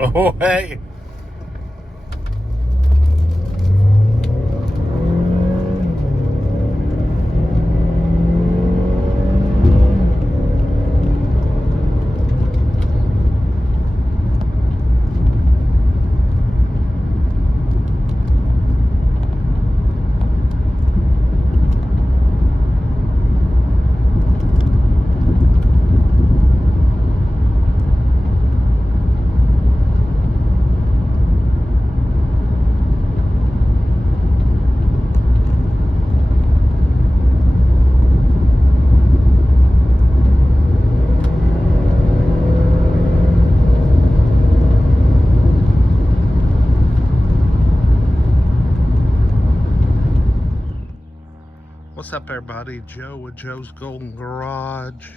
Oh, hey. What's up, everybody? Joe with Joe's Golden Garage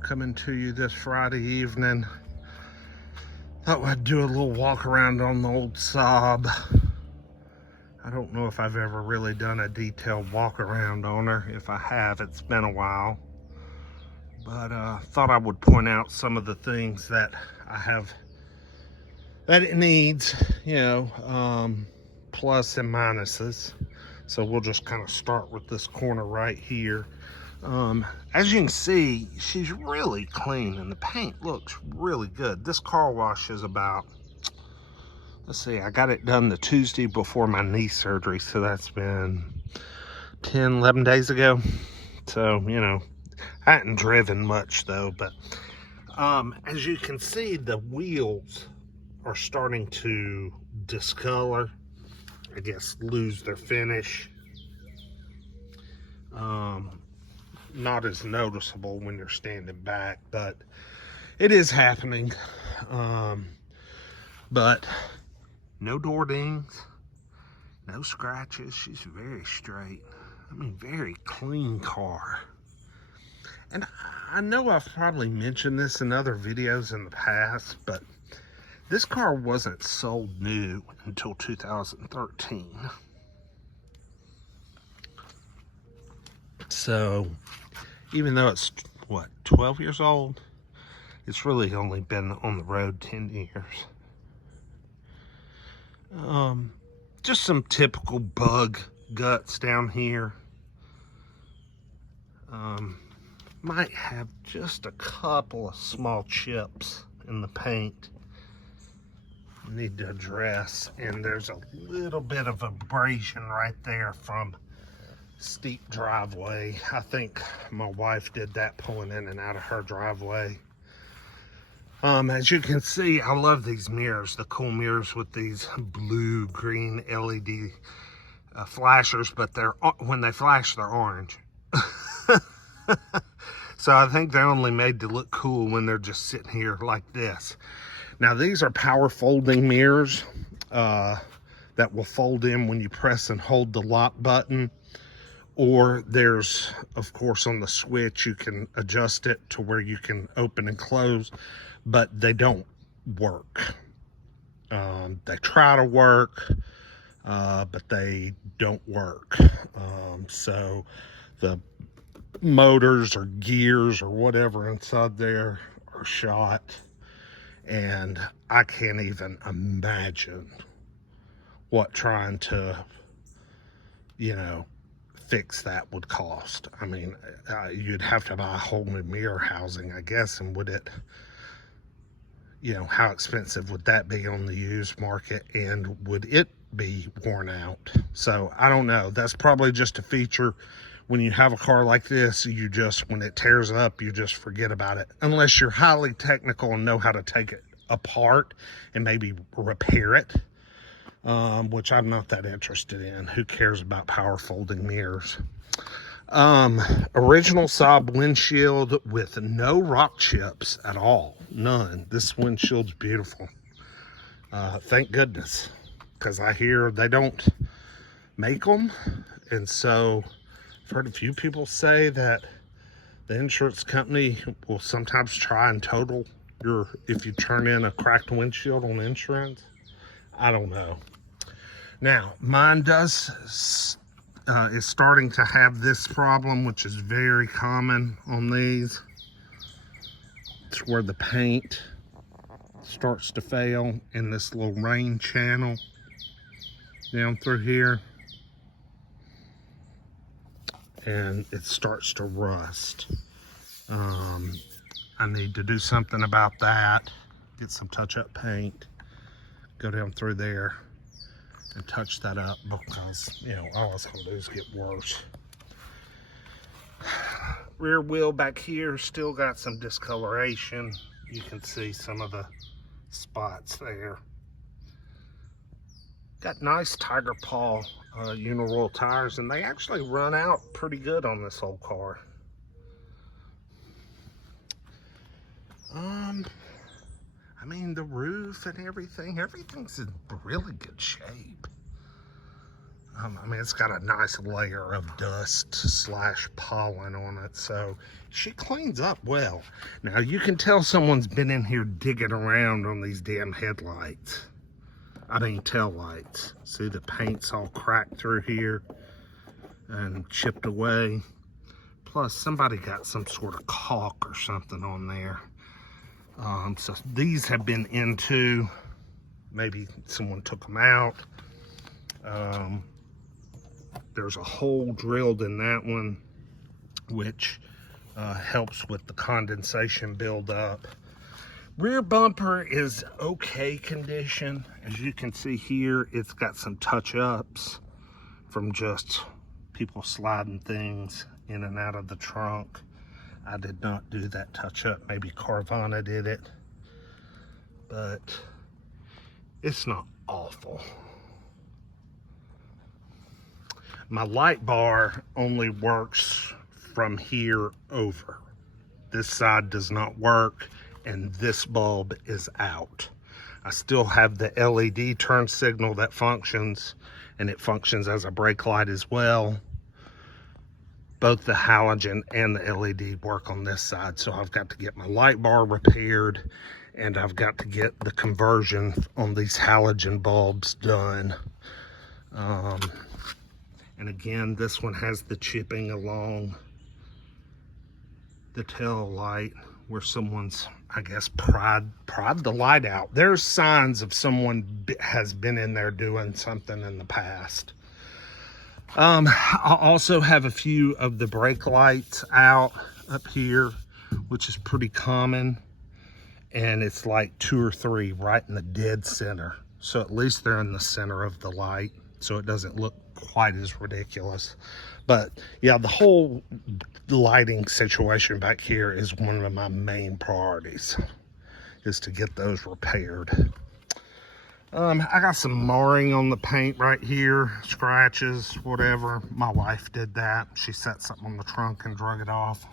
coming to you this Friday evening. Thought I'd do a little walk around on the old Saab. I don't know if I've ever really done a detailed walk around on her. If I have, it's been a while. But thought I would point out some of the things that I have that it needs, plus and minuses. So we'll just kind of start with this corner right here. As you can see, she's really clean and the paint looks really good. This car wash is about, let's see, I got it done the Tuesday before my knee surgery. So that's been 10, 11 days ago. So, I hadn't driven much though, but as you can see, the wheels are starting to discolor, I guess lose their finish. Not as noticeable when you're standing back, but it is happening. But no door dings, no scratches. She's very straight. I mean, very clean car. And I know I've probably mentioned this in other videos in the past, but this car wasn't sold new until 2013. So even though it's, 12 years old, it's really only been on the road 10 years. Just some typical bug guts down here. Might have just a couple of small chips in the paint need to address, and there's a little bit of abrasion right there from steep driveway. I think my wife did that pulling in and out of her driveway. As you can see, I love these mirrors, the cool mirrors with these blue green LED flashers, but when they flash, they're orange. So I think they're only made to look cool when they're just sitting here like this. Now these are power folding mirrors that will fold in when you press and hold the lock button. Or there's, of course, on the switch, you can adjust it to where you can open and close, but they don't work. They try to work, but they don't work. So the motors or gears or whatever inside there are shot. And I can't even imagine what trying to, fix that would cost. I mean, you'd have to buy a whole new mirror housing, I guess, and would it, how expensive would that be on the used market, and would it be worn out? So I don't know. That's probably just a feature. When you have a car like this, when it tears up, you just forget about it, unless you're highly technical and know how to take it apart and maybe repair it. Which I'm not that interested in. Who cares about power folding mirrors? Original Saab windshield with no rock chips at all. None. This windshield's beautiful. Thank goodness. Because I hear they don't make them. And so I've heard a few people say that the insurance company will sometimes try and total if you turn in a cracked windshield on insurance. I don't know. Now, mine is starting to have this problem, which is very common on these. It's where the paint is starts to fail in this little rain channel down through here, and it starts to rust. I need to do something about that, get some touch-up paint, go down through there and touch that up, because, you know, all it's gonna do is get worse. Rear wheel back here still got some discoloration. You can see some of the spots there. Got nice Tiger Paw Uniroyal tires, and they actually run out pretty good on this old car. I mean, the roof and everything's in really good shape. I mean, it's got a nice layer of dust / pollen on it, so she cleans up well. Now, you can tell someone's been in here digging around on these damn headlights. I mean, tail lights. See, the paint's all cracked through here and chipped away. Plus, somebody got some sort of caulk or something on there. So these have been into, maybe someone took them out. There's a hole drilled in that one, which helps with the condensation buildup. Rear bumper is okay condition. As you can see here, it's got some touch-ups from just people sliding things in and out of the trunk. I did not do that touch-up. Maybe Carvana did it, but it's not awful. My light bar only works from here over. This side does not work, and this bulb is out. I still have the LED turn signal that functions, and it functions as a brake light as well. Both the halogen and the LED work on this side, so I've got to get my light bar repaired, and I've got to get the conversion on these halogen bulbs done. And again, this one has the chipping along the tail light where someone's, I guess, pried the light out. There's signs of someone has been in there doing something in the past. I also have a few of the brake lights out up here, which is pretty common. And it's like 2 or 3 right in the dead center. So at least they're in the center of the light, so it doesn't look quite as ridiculous. But yeah, the whole lighting situation back here is one of my main priorities, is to get those repaired. I got some marring on the paint right here, scratches, whatever. My wife did that. She set something on the trunk and drug it off.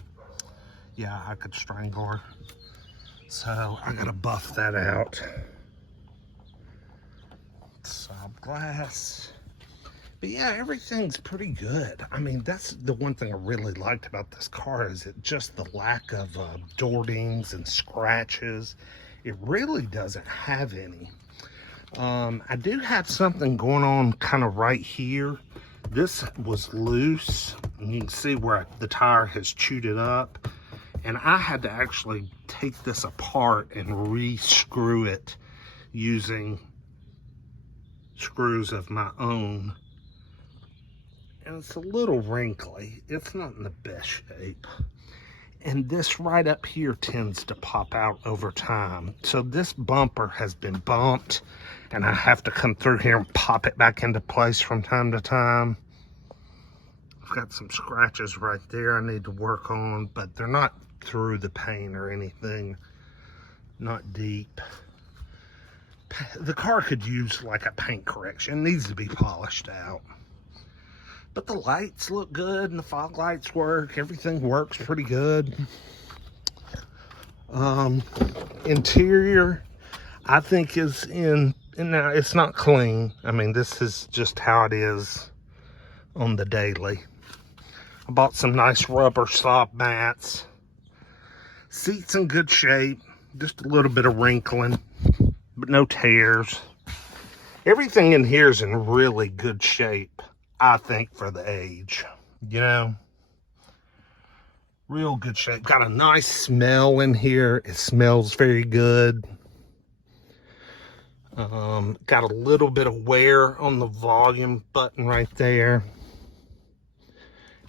Yeah, I could strangle her. So I gotta buff that out. Saab glass. But yeah, everything's pretty good. I mean, that's the one thing I really liked about this car, is it just the lack of door dings and scratches. It really doesn't have any. I do have something going on kind of right here. This was loose, and you can see where the tire has chewed it up. And I had to actually take this apart and re-screw it using screws of my own. And it's a little wrinkly. It's not in the best shape. And this right up here tends to pop out over time. So this bumper has been bumped, and I have to come through here and pop it back into place from time to time. I've got some scratches right there I need to work on, but they're not through the paint or anything. Not deep. The car could use like a paint correction. It needs to be polished out. But the lights look good, and the fog lights work. Everything works pretty good. Interior, I think, is in, and now it's not clean. I mean, this is just how it is on the daily. I bought some nice rubber Saab mats. Seats in good shape. Just a little bit of wrinkling, but no tears. Everything in here is in really good shape, I think, for the age, you know, real good shape. Got a nice smell in here. It smells very good. Got a little bit of wear on the volume button right there.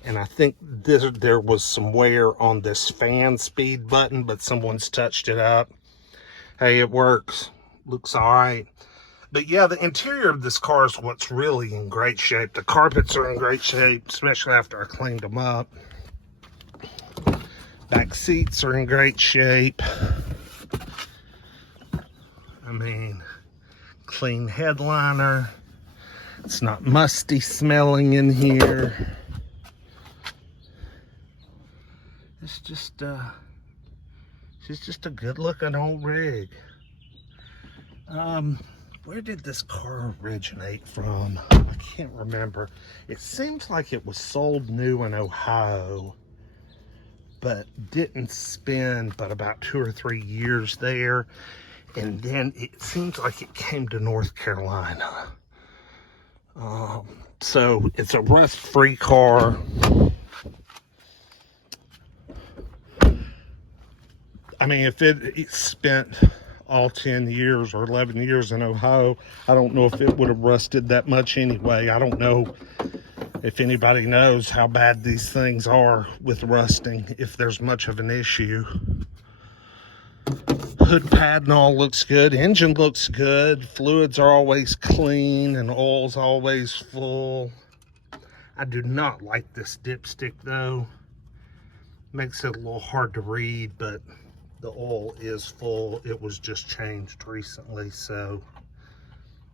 And I think there was some wear on this fan speed button, but someone's touched it up. Hey, it works. Looks all right. But yeah, the interior of this car is what's really in great shape. The carpets are in great shape, especially after I cleaned them up. Back seats are in great shape. I mean, clean headliner. It's not musty smelling in here. It's just she's just a good looking old rig. Where did this car originate from? I can't remember. It seems like it was sold new in Ohio, but didn't spend but about 2 or 3 years there. And then it seems like it came to North Carolina. So it's a rust-free car. I mean, if it spent all 10 years or 11 years in Ohio, I don't know if it would have rusted that much anyway. I don't know if anybody knows how bad these things are with rusting, if there's much of an issue. Hood pad and all looks good. Engine looks good. Fluids are always clean and oil's always full. I do not like this dipstick though. Makes it a little hard to read, but the oil is full. It was just changed recently, so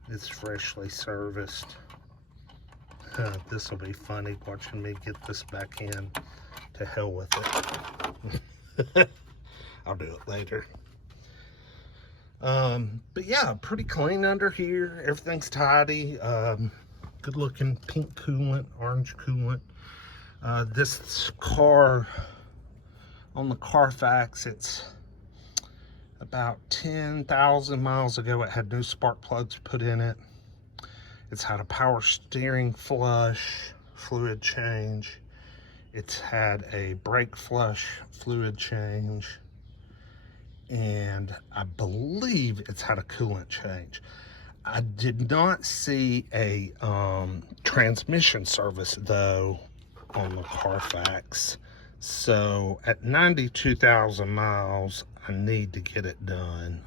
it's freshly serviced. This will be funny watching me get this back in. To hell with it. I'll do it later. But yeah, pretty clean under here. Everything's tidy. Good looking pink coolant, orange coolant. This car, on the Carfax, it's about 10,000 miles ago. It had new spark plugs put in it. It's had a power steering flush, fluid change. It's had a brake flush, fluid change. And I believe it's had a coolant change. I did not see a transmission service though on the Carfax. So at 92,000 miles, I need to get it done.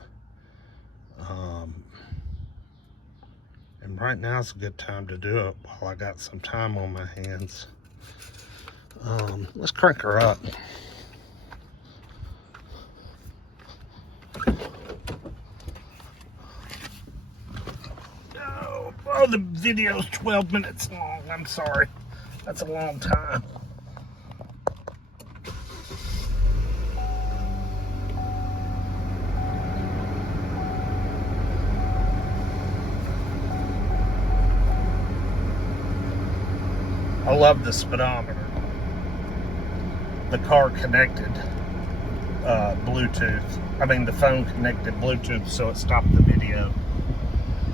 And right now is a good time to do it while I got some time on my hands. Let's crank her up. Oh, the video's 12 minutes long. I'm sorry. That's a long time. I love the speedometer. The car connected Bluetooth. I mean, the phone connected Bluetooth, so it stopped the video.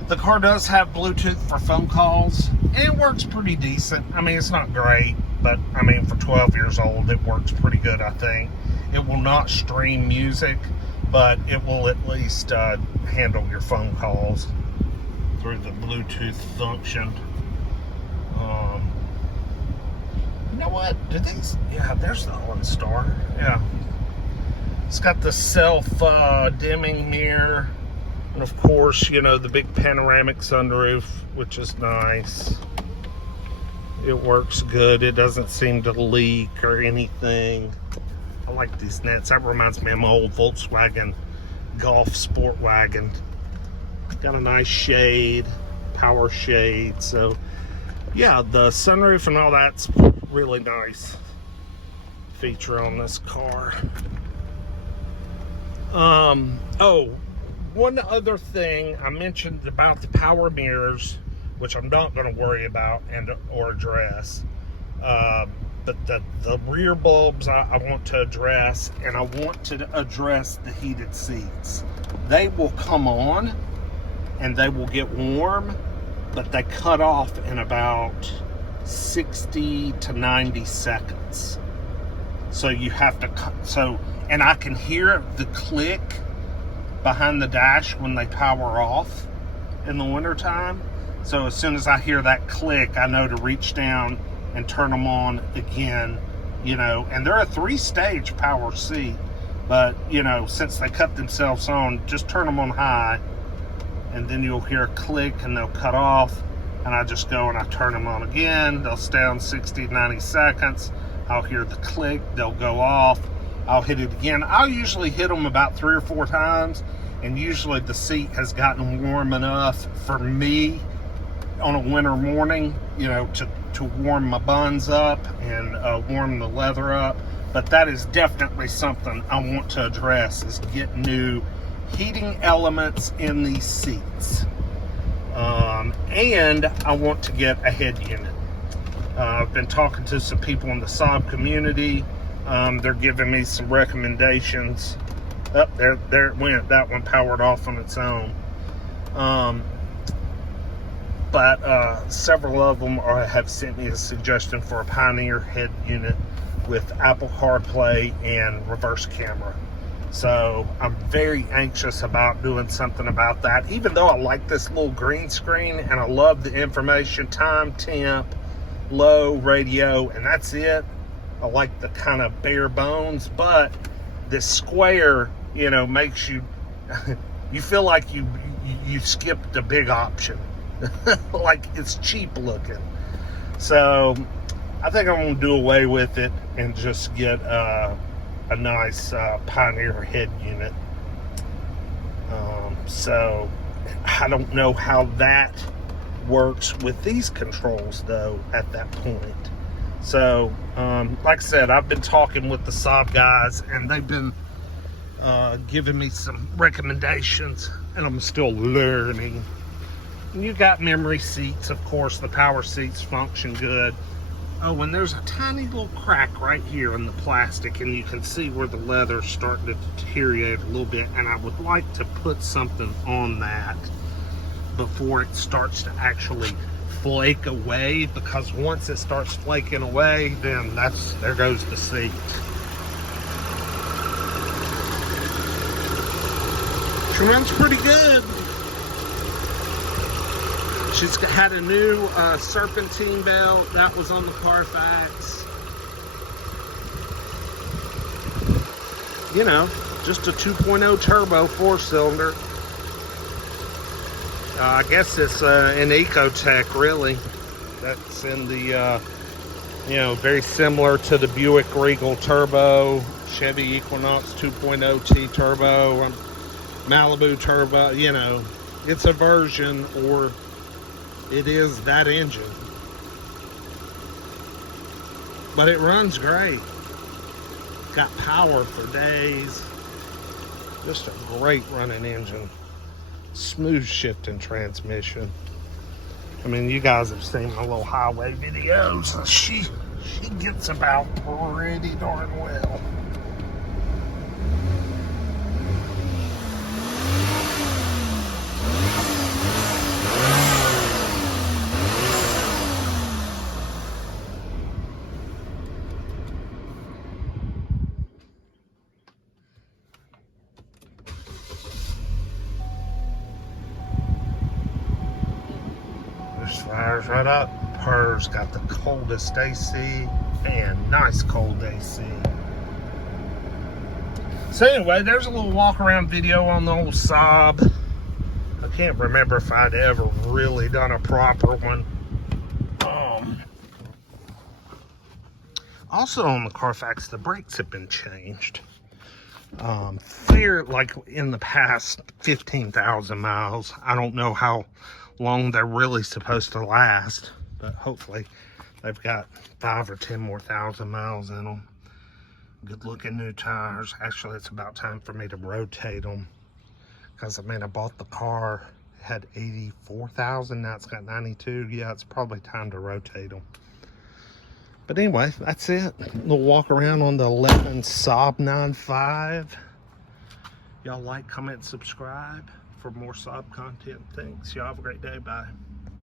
The car does have Bluetooth for phone calls, and it works pretty decent. I mean, it's not great, but I mean, for 12 years old, it works pretty good, I think. It will not stream music, but it will at least handle your phone calls through the Bluetooth function. You know what? Do these? Yeah, there's the OnStar. Yeah. It's got the self-dimming mirror. And of course, you know, the big panoramic sunroof, which is nice. It works good. It doesn't seem to leak or anything. I like these nets. That reminds me of my old Volkswagen Golf Sport Wagon. Got a nice shade, power shade. So, yeah, the sunroof and all that's really nice feature on this car. Oh, one other thing I mentioned about the power mirrors, which I'm not going to worry about or address, but the rear bulbs I want to address, and I want to address the heated seats. They will come on and they will get warm, but they cut off in about 60 to 90 seconds. So you have to and I can hear the click behind the dash when they power off. in the wintertime. So as soon as I hear that click, I know to reach down and turn them on again, you know. And they're a 3-stage power seat, but, you know, since they cut themselves on, just turn them on high, and then you'll hear a click and they'll cut off, and I just go and I turn them on again. They'll stay on 60 to 90 seconds. I'll hear the click, they'll go off. I'll hit it again. I'll usually hit them about 3 or 4 times, and usually the seat has gotten warm enough for me on a winter morning, you know, to warm my buns up and warm the leather up. But that is definitely something I want to address, is get new heating elements in these seats. And I want to get a head unit. I've been talking to some people in the Saab community. They're giving me some recommendations. Oh, there it went. That one powered off on its own. But several of them have sent me a suggestion for a Pioneer head unit with Apple CarPlay and reverse camera. So I'm very anxious about doing something about that. Even though I like this little green screen and I love the information, time, temp, low, radio, and that's it. I like the kind of bare bones, but this square, you know, makes you you feel like you skipped a big option. Like it's cheap looking. So I think I'm gonna do away with it and just get a nice Pioneer head unit. So I don't know how that works with these controls though at that point. So like I said, I've been talking with the Saab guys, and they've been giving me some recommendations, and I'm still learning. And you got memory seats, of course. The power seats function good. Oh, and there's a tiny little crack right here in the plastic, and you can see where the leather's starting to deteriorate a little bit, and I would like to put something on that before it starts to actually flake away, because once it starts flaking away, then there goes the seat. She runs pretty good. She's had a new serpentine belt that was on the Carfax. You know, just a 2.0 turbo 4-cylinder. I guess it's an Ecotech, really. That's in the, you know, very similar to the Buick Regal Turbo, Chevy Equinox 2.0 T Turbo, Malibu Turbo. You know, it's a version, or it is that engine. But it runs great. Got power for days. Just a great running engine. Smooth shifting transmission. I mean, you guys have seen my little highway videos. She gets about pretty darn well. Fires right up. Hers got the coldest AC, and nice cold AC. So anyway, there's a little walk around video on the old Saab. I can't remember if I'd ever really done a proper one. Also on the Carfax, the brakes have been changed. Like in the past 15,000 miles. I don't know how long they're really supposed to last, but hopefully they've got 5 or 10 more thousand miles in them. Good looking new tires. Actually, it's about time for me to rotate them, because I mean, I bought the car, it had 84,000, now it's got 92. Yeah, it's probably time to rotate them. But anyway, that's it. A little walk around on the 11 Saab 9.5. Y'all like, comment, subscribe for more Saab content. Thanks. Y'all have a great day. Bye.